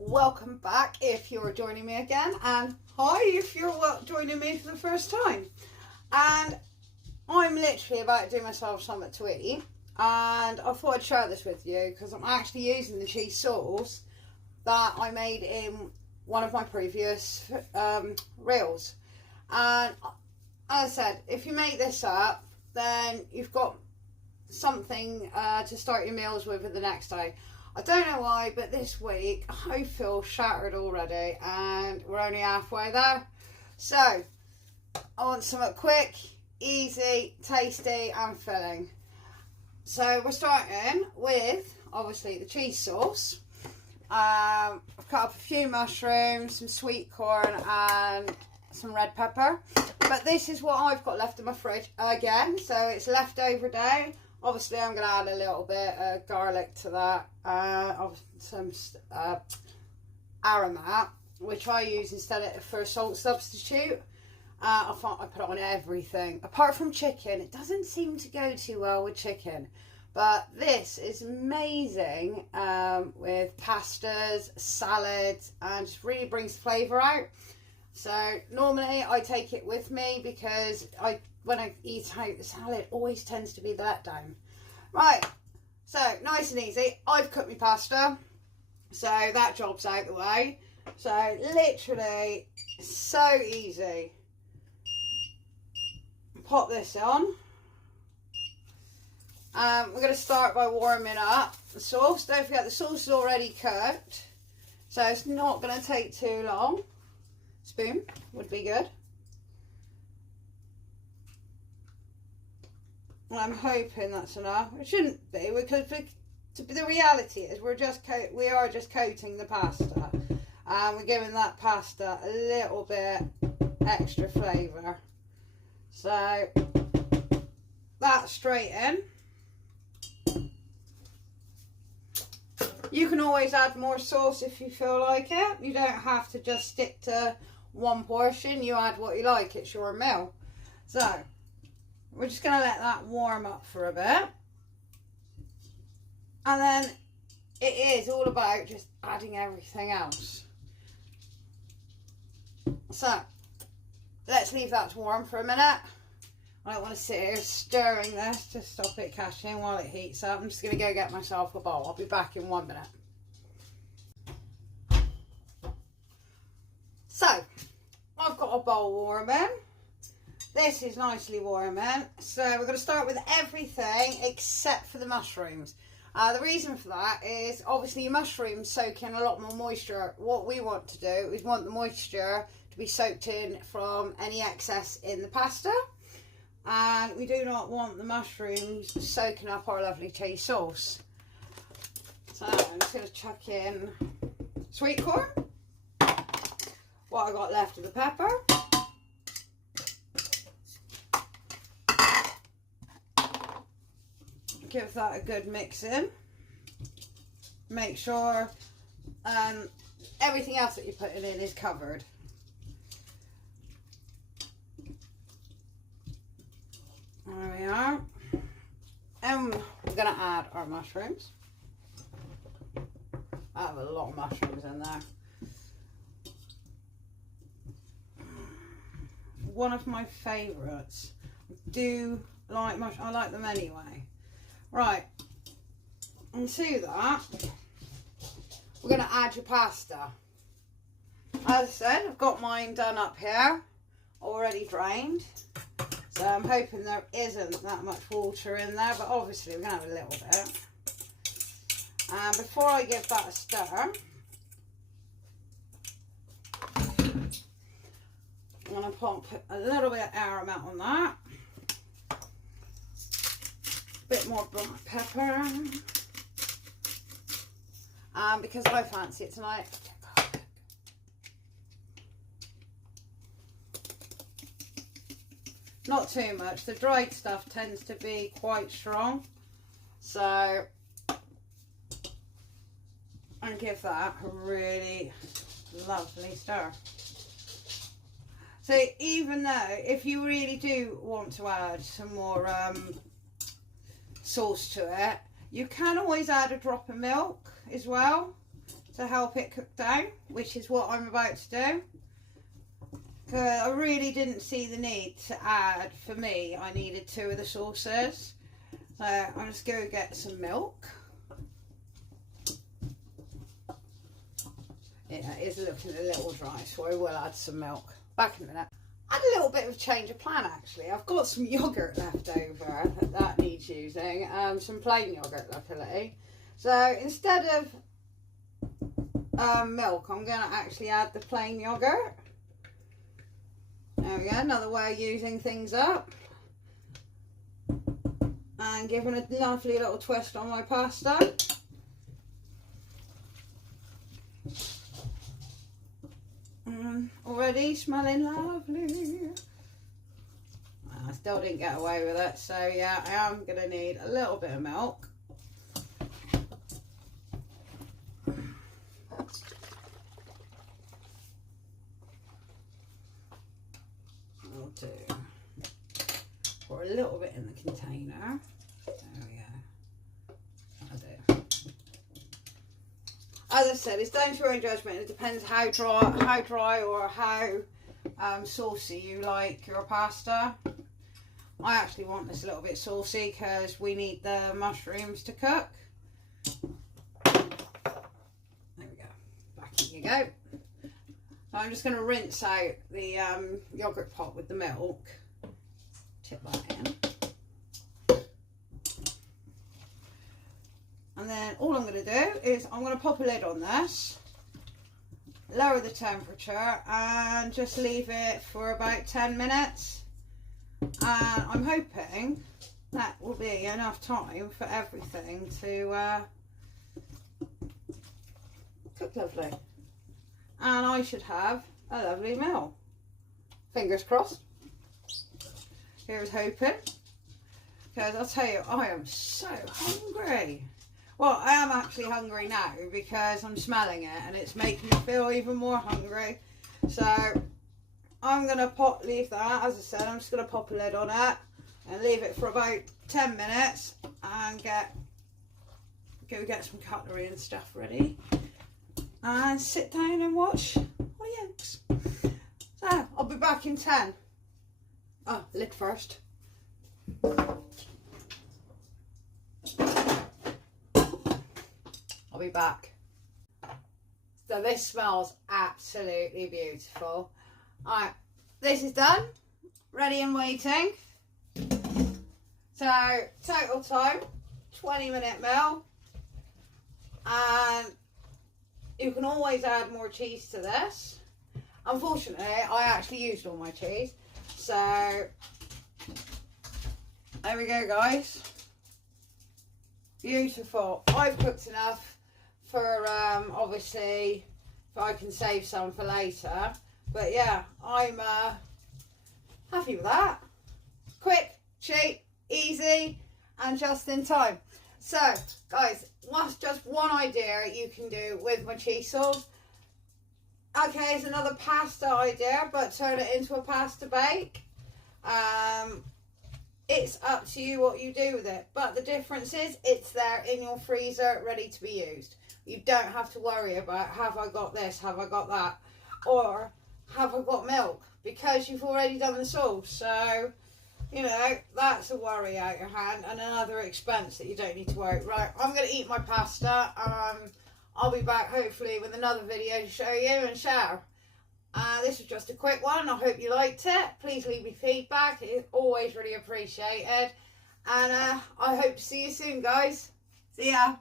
welcome back if you're joining me again, and hi if you're joining me for the first time. And I'm literally about to do myself something to eat, and I thought I'd share this with you because I'm actually using the cheese sauce that I made in one of my previous reels. And as I said, if you make this up, then you've got something to start your meals with for the next day. I don't know why, but this week I feel shattered already, and we're only halfway there. So I want something quick, easy, tasty and filling. So we're starting with obviously the cheese sauce. I've cut up a few mushrooms, some sweet corn and some red pepper. But this is what I've got left in my fridge again, so it's leftover day. Obviously, I'm going to add a little bit of garlic to that, some aromat, which I use instead of for a salt substitute. I put it on everything, apart from chicken. It doesn't seem to go too well with chicken, but this is amazing with pastas, salads, and just really brings flavour out. So normally I take it with me because when I eat out, the salad always tends to be the letdown. Right, so nice and easy. I've cooked my pasta, so that job's out the way. So literally so easy. Pop this on. We're going to start by warming up the sauce. Don't forget the sauce is already cooked, so it's not going to take too long. Spoon would be good. I'm hoping that's enough. It shouldn't be, because the reality is we are just coating the pasta, and we're giving that pasta a little bit extra flavour. So that's straight in. You can always add more sauce if you feel like it. You don't have to just stick to one portion. You add what you like. It's your meal. So we're just going to let that warm up for a bit. And then it is all about just adding everything else. So let's leave that to warm for a minute. I don't want to sit here stirring this to stop it catching while it heats up. I'm just going to go get myself a bowl. I'll be back in 1 minute. So, I've got a bowl warming. This is nicely warming. So, we're going to start with everything except for the mushrooms. The reason for that is obviously mushrooms soak in a lot more moisture. What we want to do is want the moisture to be soaked in from any excess in the pasta. And we do not want the mushrooms soaking up our lovely cheese sauce. So I'm just going to chuck in sweet corn, what I got left of the pepper, give that a good mix in. Make sure everything else that you're putting in is covered. There we are. And we're going to add our mushrooms. I have a lot of mushrooms in there. One of my favourites. I like them anyway. Right. And to that, we're going to add your pasta. As I said, I've got mine done up here, already drained. So I'm hoping there isn't that much water in there, but obviously we're going to have a little bit. And before I give that a stir, I'm going to put a little bit of aromat on that. A bit more black pepper. And because I fancy it tonight, not too much. The dried stuff tends to be quite strong, so and give that a really lovely stir. So even though if you really do want to add some more sauce to it, you can always add a drop of milk as well to help help it cook down, which is what I'm about to do. Because I really didn't see the need to add, for me, I needed 2 of the sauces. So I'm just going to get some milk. Yeah, it is looking a little dry, so I will add some milk. Back in a minute. I had a little bit of a change of plan actually. I've got some yoghurt left over that needs using. Some plain yoghurt, luckily. So instead of milk, I'm going to actually add the plain yoghurt. There we go, another way of using things up. And giving a lovely little twist on my pasta. Already smelling lovely. I still didn't get away with it, so yeah, I am going to need a little bit of milk. I'll do. Pour a little bit in the container. There we go. I'll do. As I said, it's down to your own judgment. It depends how dry or how saucy you like your pasta. I actually want this a little bit saucy because we need the mushrooms to cook. There we go. Back in you go. So I'm just going to rinse out the yogurt pot with the milk. Tip that in. And then all I'm going to do is I'm going to pop a lid on this, lower the temperature and just leave it for about 10 minutes. And I'm hoping that will be enough time for everything to cook lovely. And I should have a lovely meal. Fingers crossed. Here's hoping. Because I'll tell you, I am so hungry. Well, I am actually hungry now because I'm smelling it and it's making me feel even more hungry. So I'm going to leave that, as I said, I'm just going to pop a lid on it and leave it for about 10 minutes and go get some cutlery and stuff ready. And sit down and watch my yolks. So I'll be back in 10. Oh, lid first. I'll be back. So this smells absolutely beautiful. Alright, this is done. Ready and waiting. So total time, 20-minute meal. And you can always add more cheese to this. Unfortunately, I actually used all my cheese. So there we go, guys. Beautiful. I've cooked enough for obviously if I can save some for later. But yeah, I'm happy with that. Quick, cheap, easy, and just in time. So guys, what's just one idea you can do with my cheese sauce? Okay, it's another pasta idea, but turn it into a pasta bake. It's up to you what you do with it, but the difference is it's there in your freezer ready to be used. You don't have to worry about have I got this, have I got that, or have I got milk, because you've already done the sauce. So you know, that's a worry out your hand and another expense that you don't need to worry. Right, I'm going to eat my pasta. I'll be back hopefully with another video to show you and share. This was just a quick one. I hope you liked it. Please leave me feedback. It's always really appreciated. And I hope to see you soon, guys. See ya.